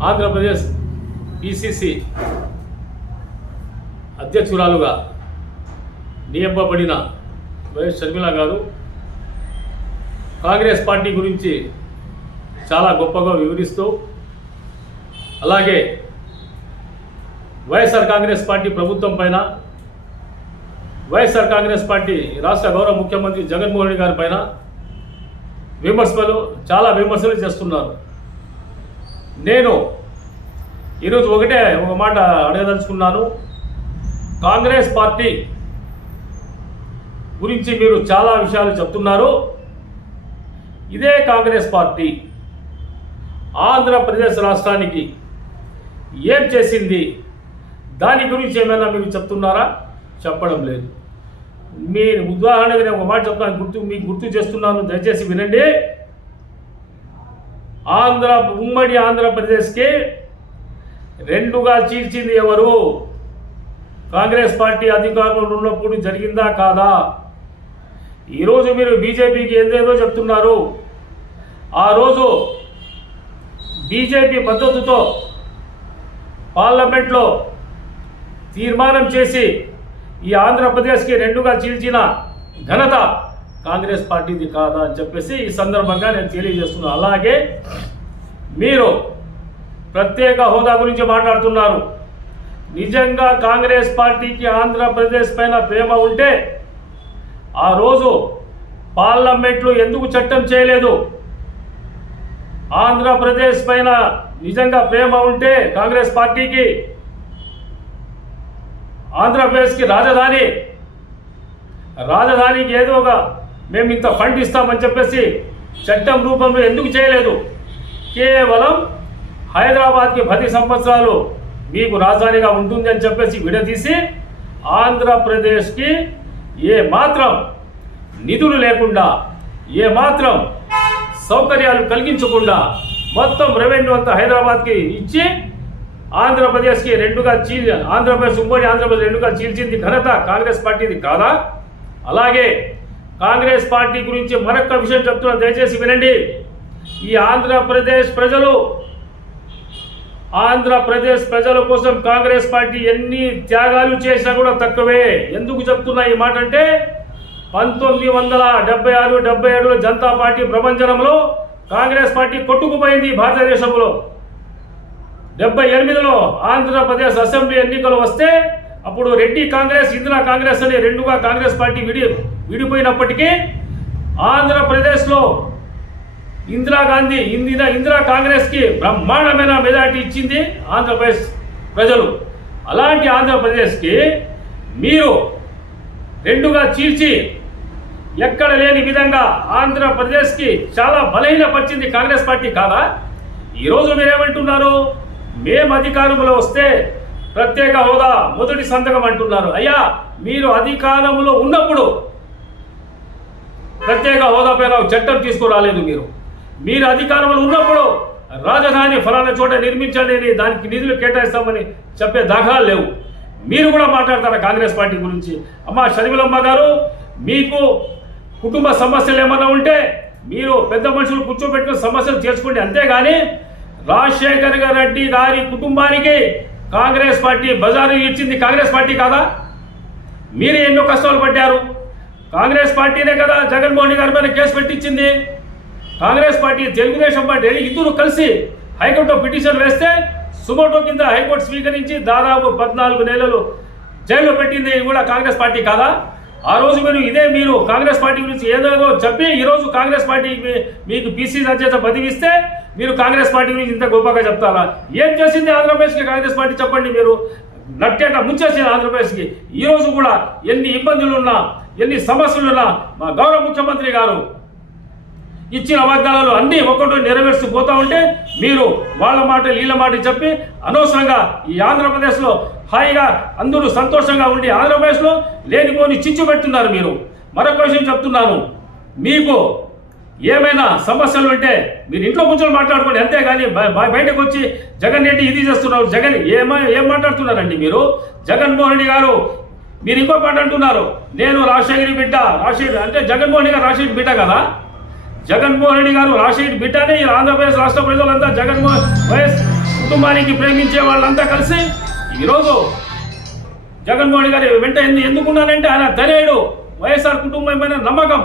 Andhra Pradesh PCC అధ్యక్షురాలుగా నియమింపబడిన YS Sharmila గారు Congress party గురించి చాలా గొప్పగా వివరిస్తూ అలాగే వైఎస్ఆర్ కాంగ్రెస్ పార్టీ ప్రభుత్వం పైన వైఎస్ఆర్ కాంగ్రెస్ పార్టీ రాష్ట్ర గౌరవ ముఖ్యమంత్రి జగన్మోహన్ రెడ్డి గారి పైన విమర్శలు చాలా విమర్శలు చేస్తున్నారు. నేను ఈరోజు ఒకటే ఒక మాట అడగదలుచుకున్నాను. కాంగ్రెస్ పార్టీ గురించి మీరు చాలా విషయాలు చెప్తున్నారు. ఇదే కాంగ్రెస్ పార్టీ ఆంధ్రప్రదేశ్ రాష్ట్రానికి ఏం చేసింది? దాని గురించి ఏమైనా మీరు చెప్తున్నారా? చెప్పడం లేదు. మీ ఉదాహరణగా నేను ఒక మాట చెప్తాను గుర్తు మీకు గుర్తు చేస్తున్నాను దయచేసి వినండి. ఆంధ్ర ఉమ్మడి ఆంధ్రప్రదేశ్కి రెండుగా చీల్చింది ఎవరు? కాంగ్రెస్ పార్టీ అధికారంలో ఉన్నప్పుడు జరిగిందా కాదా? ఈరోజు మీరు బీజేపీకి ఏదేదో చెప్తున్నారు. ఆ రోజు బీజేపీ మద్దతుతో పార్లమెంట్లో తీర్మానం చేసి ఈ ఆంధ్రప్రదేశ్కి రెండుగా చీల్చిన ఘనత కాంగ్రెస్ పార్టీది కాదా అని చెప్పేసి ఈ సందర్భంగా నేను తెలియజేస్తున్నాను అలాగే మీరు ప్రత్యేక హోదా గురించి మాట్లాడుతున్నారు. నిజంగా కాంగ్రెస్ పార్టీకి ఆంధ్రప్రదేశ్ పైన ప్రేమ ఉంటే ఆ రోజు పార్లమెంట్లో ఎందుకు చట్టం చేయలేదు? ఆంధ్రప్రదేశ్ పైన నిజంగా ప్రేమ ఉంటే కాంగ్రెస్ పార్టీకి ఆంధ్రప్రదేశ్కి రాజధాని. రాజధానికి ఏదో ఒక మేము ఇంత ఫండ్ ఇస్తామని చెప్పేసి చట్టం రూపంలో ఎందుకు చేయలేదు? కేవలం హైదరాబాద్కి పది సంవత్సరాలు మీకు రాజధానిగా ఉంటుంది అని చెప్పేసి విడదీసి ఆంధ్రప్రదేశ్కి ఏ మాత్రం నిధులు లేకుండా ఏ మాత్రం సౌకర్యాలు కలిగించకుండా మొత్తం రెవెన్యూ అంతా హైదరాబాద్కి ఇచ్చి ఆంధ్రప్రదేశ్కి రెండుగా చీల్ ఆంధ్రప్రదేశ్ ఉమ్మడి ఆంధ్రప్రదేశ్ రెండుగా చీల్చింది ఘనత కాంగ్రెస్ పార్టీది కాదా? అలాగే కాంగ్రెస్ పార్టీ గురించి మరొక విషయం చెప్తున్నా దయచేసి వినండి. ఈ ఆంధ్రప్రదేశ్ ప్రజలు ఆంధ్రప్రదేశ్ ప్రజల కోసం కాంగ్రెస్ పార్టీ ఎన్ని త్యాగాలు చేసినా కూడా తక్కువే. ఎందుకు చెప్తున్నా ఈ మాట అంటే పంతొమ్మిది వందల డెబ్బై ఆరు డెబ్బై ఏడులో జనతా పార్టీ ప్రపంచంలో కాంగ్రెస్ పార్టీ కొట్టుకుపోయింది భారతదేశంలో. డెబ్బై ఎనిమిదిలో ఆంధ్రప్రదేశ్ అసెంబ్లీ ఎన్నికలు వస్తే అప్పుడు రెడ్డి కాంగ్రెస్ ఇందిరా కాంగ్రెస్ అని రెండుగా కాంగ్రెస్ పార్టీ విడి విడిపోయినప్పటికీ ఆంధ్రప్రదేశ్లో ఇందిరాగాంధీ ఇందిరా ఇందిరా కాంగ్రెస్కి బ్రహ్మాండమైన మెజార్టీ ఇచ్చింది ఆంధ్రప్రదేశ్ ప్రజలు. అలాంటి ఆంధ్రప్రదేశ్కి మీరు రెండుగా చీల్చి ఎక్కడ లేని విధంగా ఆంధ్రప్రదేశ్కి చాలా బలహీనపరిచింది కాంగ్రెస్ పార్టీ కాదా? ఈరోజు మీరేమంటున్నారు? మేము అధికారంలో వస్తే ప్రత్యేక హోదా మొదటి సంతకం అంటున్నారు. అయ్యా మీరు అధికారంలో ఉన్నప్పుడు ప్రత్యేక హోదా పైన ఒక చట్టం తీసుకురాలేదు మీరు. మీరు అధికారంలో ఉన్నప్పుడు రాజధాని ఫలానా చోట నిర్మించండి అని దానికి నిధులు కేటాయిస్తామని చెప్పే దాఖలాలు లేవు. మీరు కూడా మాట్లాడతారు కాంగ్రెస్ పార్టీ గురించి? అమ్మ షర్మిలమ్మ గారు మీకు కుటుంబ సమస్యలు ఏమైనా ఉంటే మీరు పెద్ద మనుషులు కూర్చోబెట్టుకుని సమస్యలు తీర్చుకోండి. అంతేగాని రాజశేఖర్ రెడ్డి గారి కుటుంబానికి కాంగ్రెస్ పార్టీ బజారు ఇచ్చింది కాంగ్రెస్ పార్టీ కాదా? మీరే ఎన్నో కష్టాలు పడ్డారు. కాంగ్రెస్ పార్టీనే కదా జగన్మోహన్ గారి మీద కేసు పెట్టించింది. కాంగ్రెస్ పార్టీ తెలుగుదేశం పార్టీ ఇద్దరు కలిసి హైకోర్టులో పిటిషన్ వేస్తే సుమోటో కింద హైకోర్టు స్వీకరించి దాదాపు పద్నాలుగు నెలలు జైల్లో పెట్టింది కూడా కాంగ్రెస్ పార్టీ కాదా? ఆ రోజు మీరు ఇదే మీరు కాంగ్రెస్ పార్టీ గురించి ఏదేదో చెప్పి ఈరోజు కాంగ్రెస్ పార్టీకి మీకు పీసీ అధ్యక్ష పదవిస్తే మీరు కాంగ్రెస్ పార్టీ గురించి ఇంత గొప్పగా చెప్తారా? ఏం చేసింది ఆంధ్రప్రదేశ్కి కాంగ్రెస్ పార్టీ చెప్పండి మీరు. నట్టేట ముంచేసింది ఆంధ్రప్రదేశ్కి ఈరోజు కూడా ఎన్ని ఇబ్బందులున్నా ఎన్ని సమస్యలున్నా మా గౌరవ ముఖ్యమంత్రి గారు ఇచ్చిన వాగ్దానాలు అన్నీ ఒక్కటి నెరవేర్చి పోతా ఉంటే మీరు వాళ్ళ మాట వీళ్ళ మాట చెప్పి అనవసరంగా ఈ ఆంధ్రప్రదేశ్లో హాయిగా అందరూ సంతోషంగా ఉండి ఆంధ్రప్రదేశ్లో లేనిపోని చిచ్చు పెడుతున్నారు మీరు. మరొక విషయం చెప్తున్నాను. మీకు ఏమైనా సమస్యలు ఉంటే మీరు ఇంట్లో కూర్చొని మాట్లాడుకోండి. అంతేగాని కానీ బయటకు వచ్చి జగన్ రెడ్డి ఇది చేస్తున్నారు. జగన్ ఏమో ఏం మాట్లాడుతున్నారండి మీరు? జగన్మోహన్ రెడ్డి గారు మీరు ఇంకో మాట అంటున్నారు. నేను రాజశేఖరి బిడ్డ రాజశేఖరి అంటే జగన్మోహన్ రెడ్డి గారు రాజశేఖరి బిడ్డ కదా? జగన్మోహన్ రెడ్డి గారు రాజశేఖరి బిడ్డనే ఈ ఆంధ్రప్రదేశ్ రాష్ట్ర ప్రజలంతా జగన్మోహన్ వైఎస్ కుటుంబానికి ప్రేమించే వాళ్ళంతా కలిసి ఈరోజు జగన్మోహన్ గారి వెంట ఎందుకున్నానంటే ఆయన ధనేయుడు వైఎస్ఆర్ కుటుంబం పైన నమ్మకం.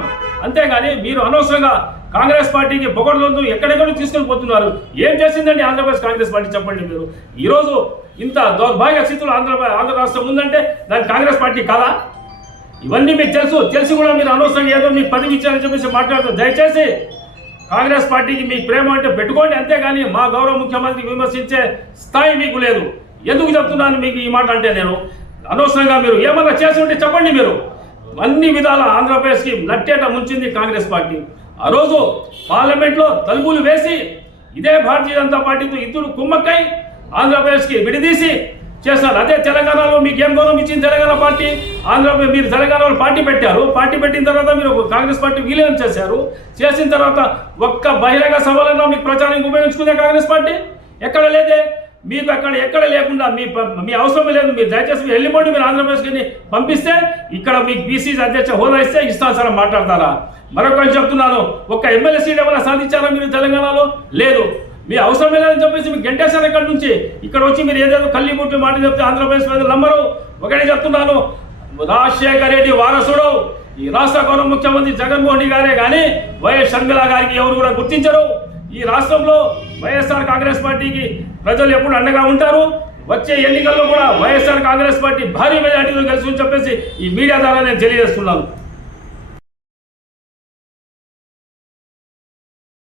అంతేగాని మీరు అనవసరంగా కాంగ్రెస్ పార్టీకి పొగడలొద్దు ఎక్కడెక్కడ తీసుకొని పోతున్నారు. ఏం చేసిందండి ఆంధ్రప్రదేశ్ కాంగ్రెస్ పార్టీ చెప్పండి మీరు? ఈరోజు ఇంత దౌర్భాగ్య స్థితిలో ఆంధ్ర ఆంధ్ర రాష్ట్రం ఉందంటే దాని కాంగ్రెస్ పార్టీ కాదా? ఇవన్నీ మీకు తెలుసు. తెలిసి కూడా మీరు అనవసరంగా ఏదో మీకు పదవి ఇచ్చారని చెప్పేసి మాట్లాడుతారు. దయచేసి కాంగ్రెస్ పార్టీకి మీకు ప్రేమ అంటే పెట్టుకోండి. అంతేగాని మా గౌరవ ముఖ్యమంత్రికి విమర్శించే స్థాయి మీకు లేదు. ఎందుకు చెప్తున్నాను మీకు ఈ మాట అంటే నేను? అనవసరంగా మీరు ఏమన్నా చేసి ఉంటే చెప్పండి మీరు. అన్ని విధాల ఆంధ్రప్రదేశ్కి నట్టేట ముంచింది కాంగ్రెస్ పార్టీ. ఆ రోజు పార్లమెంట్లో తలుపులు వేసి ఇదే భారతీయ జనతా పార్టీతో ఇద్దరు కుమ్మక్కై ఆంధ్రప్రదేశ్కి విడిదీసి చేస్తారు అదే తెలంగాణలో మీకు ఏం గౌరవం ఇచ్చింది తెలంగాణ పార్టీ? ఆంధ్రప్రదేశ్ మీరు తెలంగాణలో పార్టీ పెట్టారు. పార్టీ పెట్టిన తర్వాత మీరు కాంగ్రెస్ పార్టీ విలీనం చేశారు. చేసిన తర్వాత ఒక్క బహిరంగ సభలలో మీకు ప్రచారానికి ఉపయోగించుకుందే కాంగ్రెస్ పార్టీ? ఎక్కడ లేదే. మీకు అక్కడ ఎక్కడ లేకుండా మీ మీ అవసరం లేదు మీరు దయచేసి మీ వెళ్ళిపోండి మీరు ఆంధ్రప్రదేశ్కి పంపిస్తే ఇక్కడ మీకు బీసీసీ అధ్యక్ష హోదా ఇస్తే ఇష్టానుసారం మాట్లాడతారా? మరొకటి చెప్తున్నాను ఒక్క ఎమ్మెల్యే సీట్ ఏమైనా సాధించారా మీరు తెలంగాణలో? లేదు. మీ అవసరం లేదని చెప్పేసి మీకు గెంటేశారు ఇక్కడ నుంచి ఇక్కడ వచ్చి మీరు ఏదేదో కల్లి ముట్టి మాట చెప్తే ఆంధ్రప్రదేశ్ ప్రజలు నమ్మరు. ఒకటే చెప్తున్నాను రాజశేఖర రెడ్డి వారసుడు ఈ రాష్ట్ర గౌరవ ముఖ్యమంత్రి జగన్మోహన్ రెడ్డి గారే కానీ వైఎస్ షర్మిల గారికి ఎవరు కూడా గుర్తించరు. ఈ రాష్ట్రంలో వైఎస్ఆర్ కాంగ్రెస్ పార్టీకి ప్రజలు ఎప్పుడు అండగా ఉంటారు? వచ్చే ఎన్నికల్లో కూడా వైఎస్ఆర్ కాంగ్రెస్ పార్టీ భారీ మెజార్టీతో కలిసి చెప్పేసి ఈ మీడియా ద్వారా నేను తెలియజేస్తున్నాను.